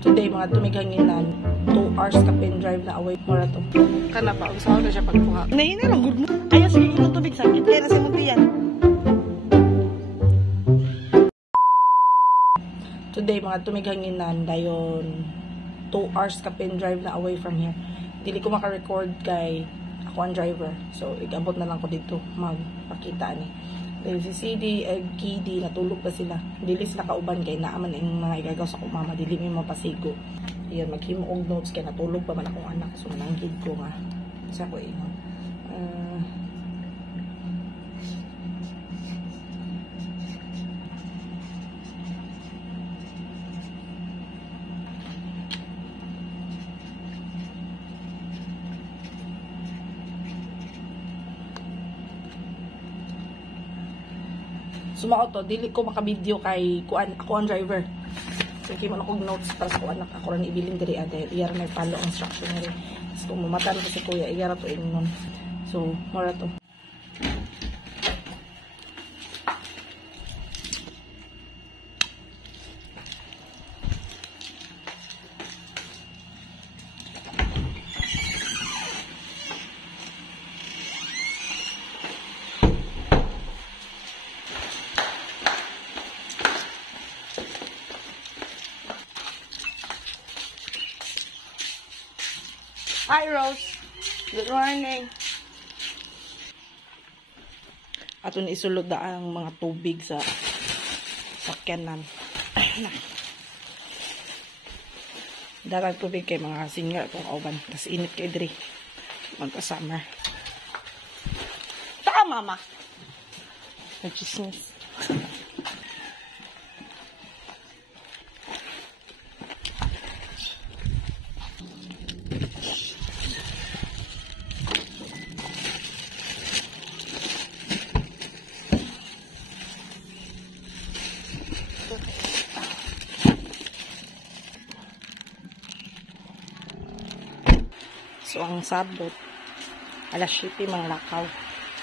Today, mga tumighanginan, 2 hours ka pin drive na away mo na to. Kana pa, usaw na siya pagkuha. Nahina lang, good mo. Ayaw, sige, ilang tubig, sakit kaya na sa muntiyan. Today, mga tumighanginan, dayon 2 hours ka pin drive na away from here. Dili ko maka-record kay ako ang driver. So, igabot na lang ko dito, magpakita ni. Dahil si CD, KD, natulog pa sila. Dili sila kauban kay naaman ang mga igagaw sa kumama. Dili mo mapasigo. Ayan, maghimuog notes kay natulog pa man akong anak. So, nananggid ko nga. Sa ko ingon. Sumao to, dili ko makabideo kay kuan ako ang driver. So, kimo na kong notes para sa anak ako rin ibilin diri dahil iyara may follow instruction na rin. So, kung mamatan ko si kuya, iyara to ingnon. So, mora to. Hi, Rose. Good morning. Aton isulod na ang mga tubig sa sakyanan. Darang tubig kay mga singer kung auban. Tas init kay diri. Magka-summer. Taka, mama. Nag-chismis. So, ang sabot, alas 7 mga lakaw.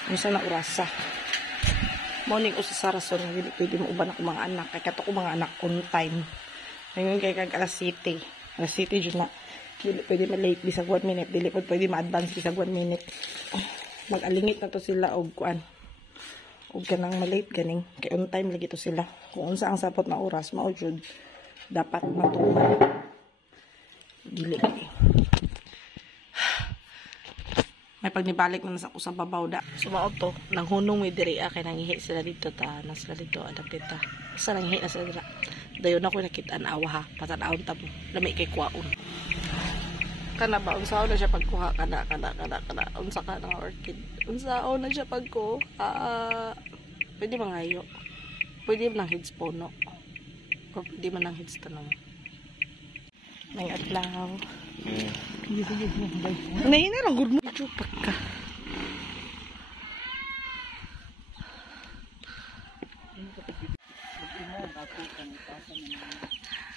Minsan na orasa. Morning o sa rason, hindi pwede mauban ako mga anak. Kaya kato ko mga anak on time. Ngayon kaya kag alas 7. Alas 7 dyan na. Hindi pwede ma-late bisag 1 minute. Hindi pwede ma-advance bisag 1 minute. Mag-alingit na to sila o kuan. O ganang ma-late ganing. Kaya on time lagi to sila. Kung unsa ang sapot na oras, maujud. Dapat matuman. Dili lagi. May pagnibalik na nasa usang babaw da. Sumaot to, nang hunong may diri kay nangihi sila dito ta, na sila dito adapted ta. Sa nangihi na sila dira. Dayon ako nakita an awa ha, patanaon ta mo. Lami kay kuwaon. Kana ba unsaon na siya pagkuha kana unsa ka nga orchid. Unsaon na siya pagko. Pwede mangayo. Pwede man ang heads pono. O pwede man ang heads tanong. May adlaw. Nahina lang, good mo. Chupak ka.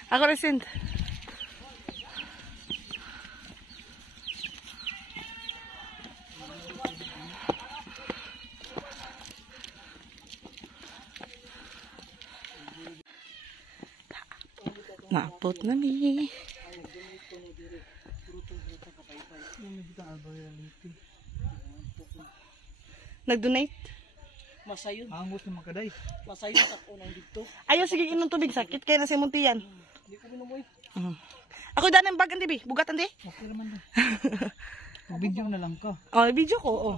Ako resent. Naapot na mi. Nag-donate? Masayon. Angus na makaday. Masayon ako nang dito. Ayaw, sige inom tubig. Sakit kaya na si muntiyan. Hindi ko minumoy. Ako daan ng bagan, dibi. Bugatan, di? Okay naman din. Video na lang ka. Oh, video ko, oh.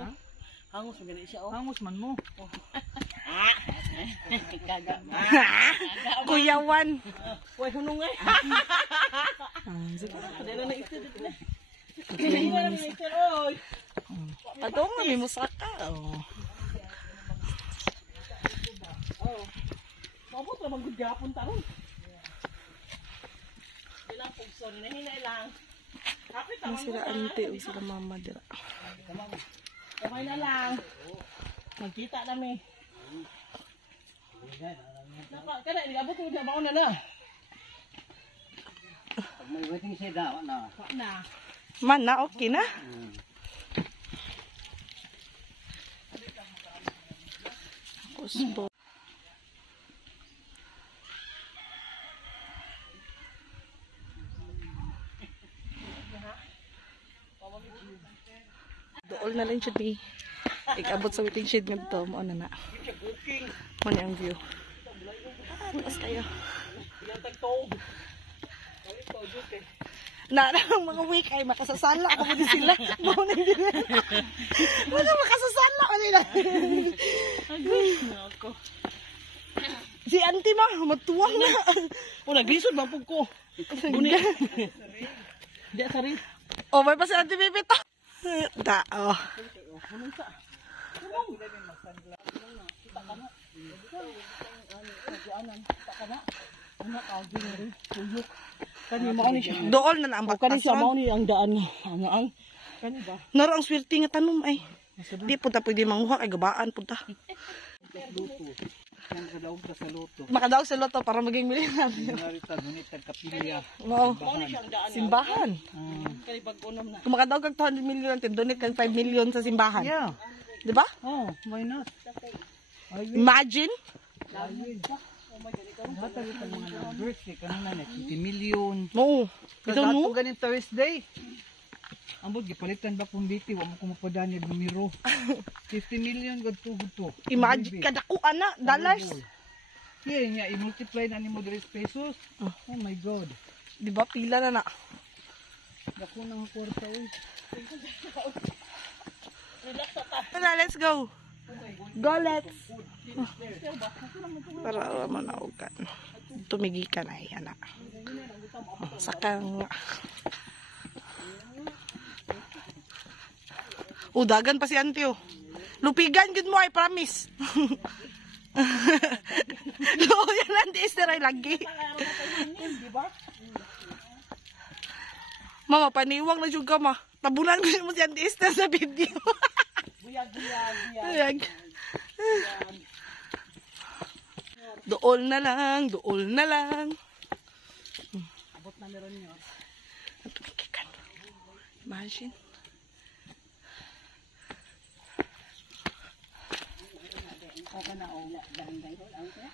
Ha? Hangus mo ganit siya, oh. Angus man mo. Kuyawan. Uy, hunong eh. Padala na ito dito na. Hindi na namin ito, oy. Ato nga, may musaka. Oh. Mabot na mag-gudgapon taron. Hindi lang pugson. Nahinay lang. Ang sila ante o sila mama dira. Kamay na lang. Magkita namin. Kada, nilabot mo siya. Bako na na. Pag may waiting siya daw na. Na. Man na, okay na. Kusbo. Dool na lang siya di. Ikabot sa waiting shed nga to. Mo na na. Mo na ang view. Taas kayo. Na ang mga week ay makasasala ako mo din sila. Muna din. Wala makasasala ko nila. Si auntie ma, matuwang na. O, naglisod ba po ko? Buni. Di sari. Oh, may pa si auntie Bibi to. Da, oh. Kani mo ani siya. Dool na ang Kani siya batasan. mao ni ang daan ang kani ba? Naro ang swerte nga tanom ay. Di po ta pwede manguha kay gabaan po ta. Luto. Yan kadaog ka sa luto. Makadaog sa loto para maging milyonaryo. Narita gunit kag kapilya. Oo. Mao ni siya ang daan. Simbahan. Kani bag-unom na. Kung makadaog kag 200 million, tindonate kag 5 million sa simbahan. Yeah. Di ba? Oh, why not? Imagine. Hatag itong mga numbers kay kanina na 50 million. Oo. Ito Kasi no? ganin Thursday. Ambot gipalitan ba kung biti wa mo kumapada ni bumiro. 50 million gud to. Imagine kadako ana dollars. Yeah, nya i-multiply na nimo diri sa pesos. Oh my god. Di ba pila na na? Dako nang kwarta oy. Tara, let's go. Go, let's. Para manaugan. Tumigikan ay anak. Sakang dagan pa si auntie oh. Lupigan gud mo ay promise. Lo yan auntie Esther ay lagi. Mama paniwang na jud ka ma. Tabunan ko mo si auntie Esther sa video. Buyag. Dool na lang, dool na lang. Abot na meron niyo. Tumigikan. Imagine.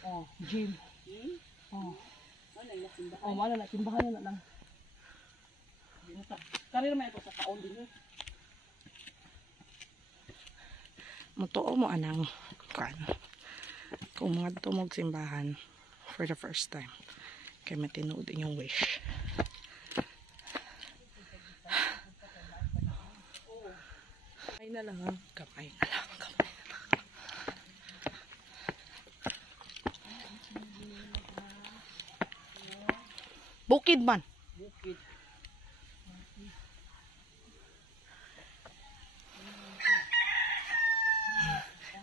Oh, gym. Oh. Oh, mana na timbahan na lang. Kari naman ito sa taon din eh. Mutuo mo anang kan. Kung mga tumog simbahan for the first time. Kaya matinuod inyong wish. Kamay na lang. Kamay na lang. Kamay na lang. Bukid man. Bukid.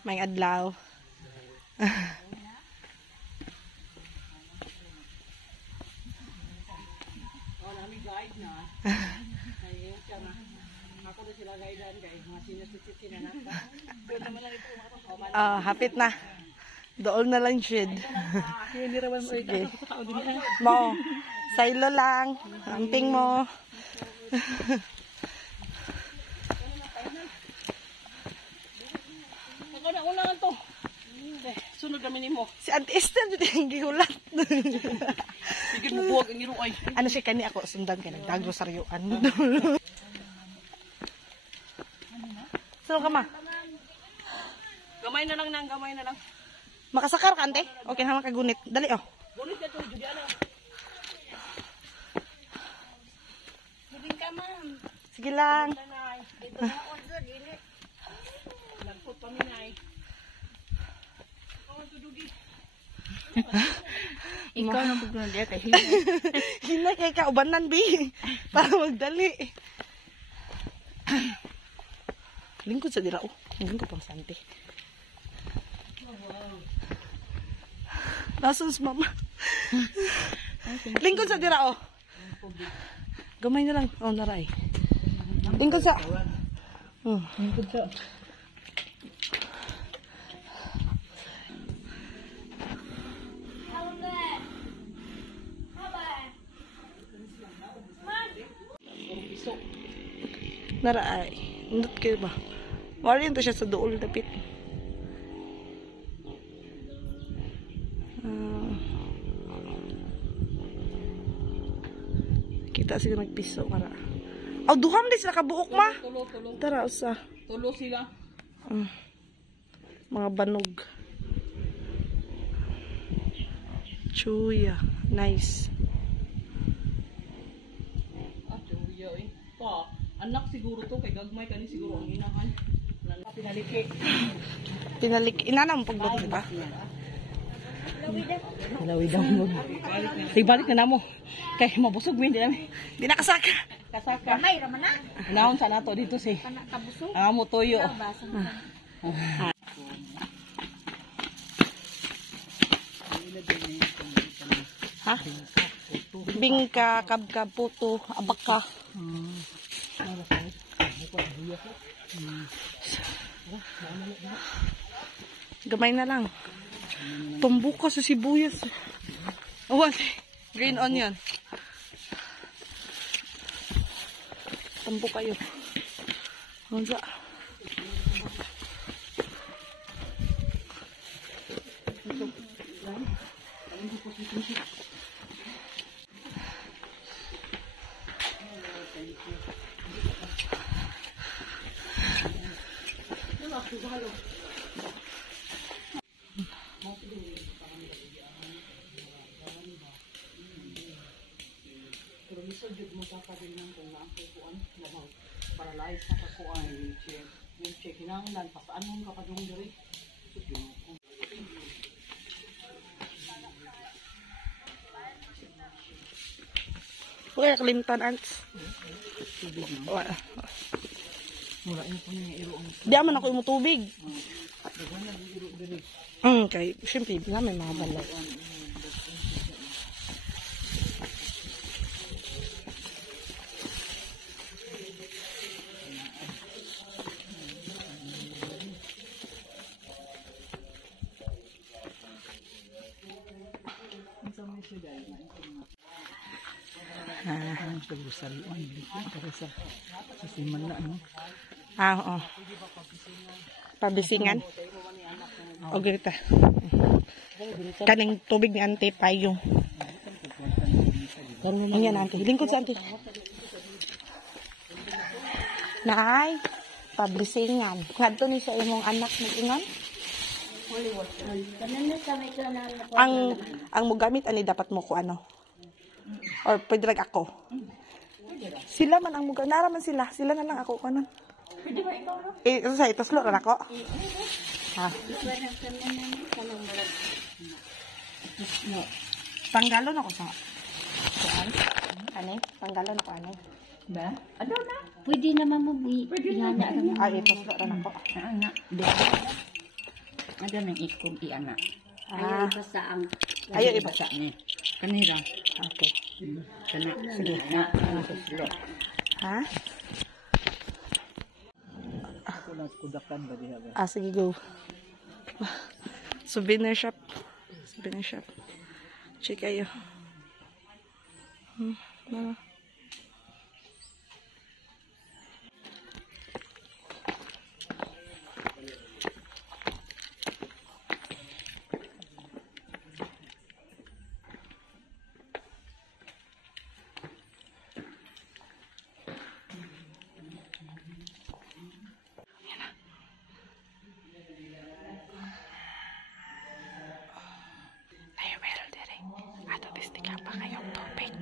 May adlaw. Oh, nami guide na. Ay, siya na. Ako na sila guidean kay mga sinasisisi na nata. Doon naman lang ito. Hapit na. Dool na lang shed. Hindi raman mo Sige. sa taon din eh. Mo. Silo lang. Amping mo. Ako na ulangan to. Sunod kami nimo. Si Auntie Esther yung gihulat. Sige mo buwag ang iruay. Ano siya kani ako sundan ka nagdagro saryuan. Sino ka ma? Gamay na lang nang, gamay na lang. Makasakar ka ante? Okay na makagunit. Dali oh. Bulit ka to, Juliana. Hibing ka ma'am. Sige lang. Dito na order, dili. Nagput pa minay. Ikaw na pagpunod diya kay Hinay. Hinay kay kaubanan bi. Para magdali. Lingkod sa dira oh. Lingkod pang sante. Nasons mama. Lingkod sa dira oh. Gamay na lang. Oh naray. Lingkod sa. Lingkod sa. Naray. Nindot kayo ba? Wala yun to siya sa dool dapit. Kita sila nagpiso para. Duham din sila kabuok ma. Tulo. Tara usa. Tulo sila. Mga banog. Chuya. Nice. Chuya eh. Pa, anak siguro to. Kay gagmay kani siguro ang inahan. Pinaliki. Inana mo pagluto ba? Lawidang mo. Balik na mo. Kay mabusog mo hindi namin. Di na kasaka. Kasaka. Kamay raman na. Naon sa nato dito si. Amo toyo. Ha? Bingka, kabkab, puto, abaka. Gamay na lang. Tumbok ka sa sibuyas. Oh, green onion. Tumbok kayo. Hangga. Para lahat sa kakuan yung check hinanglan pasaan mo kapadung diri. Wala kalimtan, Ants. Wala. Mura ini po niya iro ang Di aman ako yung tubig. Kay, siyempre, namin mga balay. sa simana no. Oo. Pabisingan. O ganito. Kaning tubig ni Ante payong. Ayan, Ante. Lingkod si Ante. Naay, pabisingan. Ngadto ni sa imong anak mag-ingon. Ang mo gamit ani dapat mo ko ano. Or pwede lang ako. Sila man ang muga. Naraman sila. Sila na lang ako. Kanon. Pwede ba ikaw no? Ito sa ito. Slow na ako. Ha? Tanggalon ako sa... Saan? Ano? Tanggalon ako ano? Ba? Ano na? Pwede naman mo ihana naman. Ito slow na ako. Ana. Ada nang ikom iana. Ah. Ayaw basta ang Ayaw iba. basa ni. Kanira. Okay. Kana. Sige. Na suslo. Ha? Ako na kudakan ba diha ba? Sige, go. Souvenir shop. Souvenir shop. Check kayo. Ano? Ato, pa kayong tubig.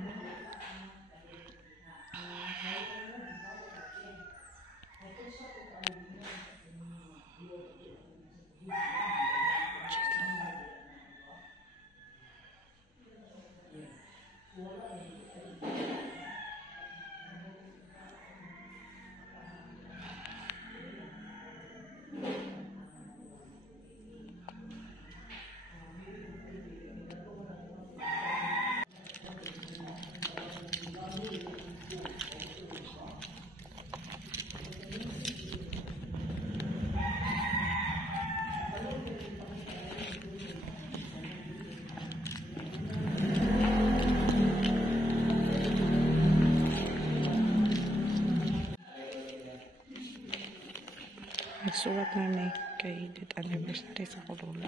Nagsulat na may kay date anniversary sa Corolla.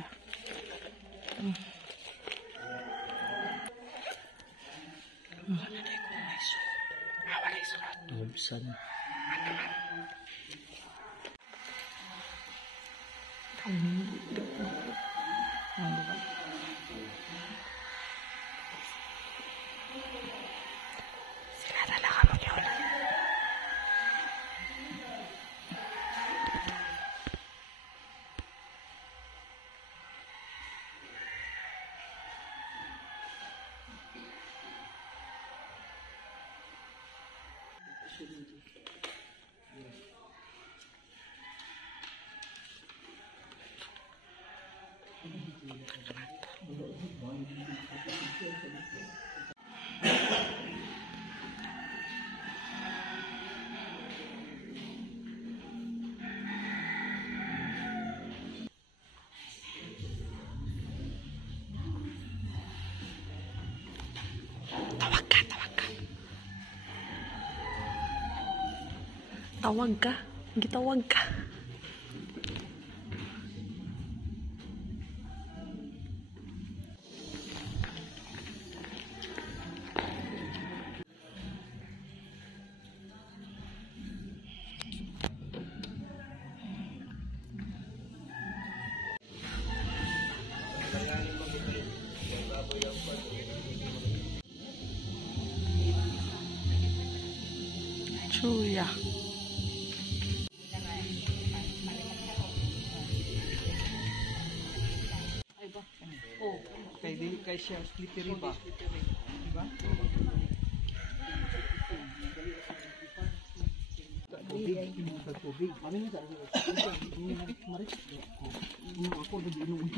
Walay sulat. Ubusan. Ano ba? Sila na lang ang mag-yun. Tawag ka, tawag ka. Tawag ka. Gitawag ka. Chuya. Ay ba? Oh, Kay siya slippery ba? Diba? Tubig. Kami na sa tubig. Maris. Ako, nag-inom.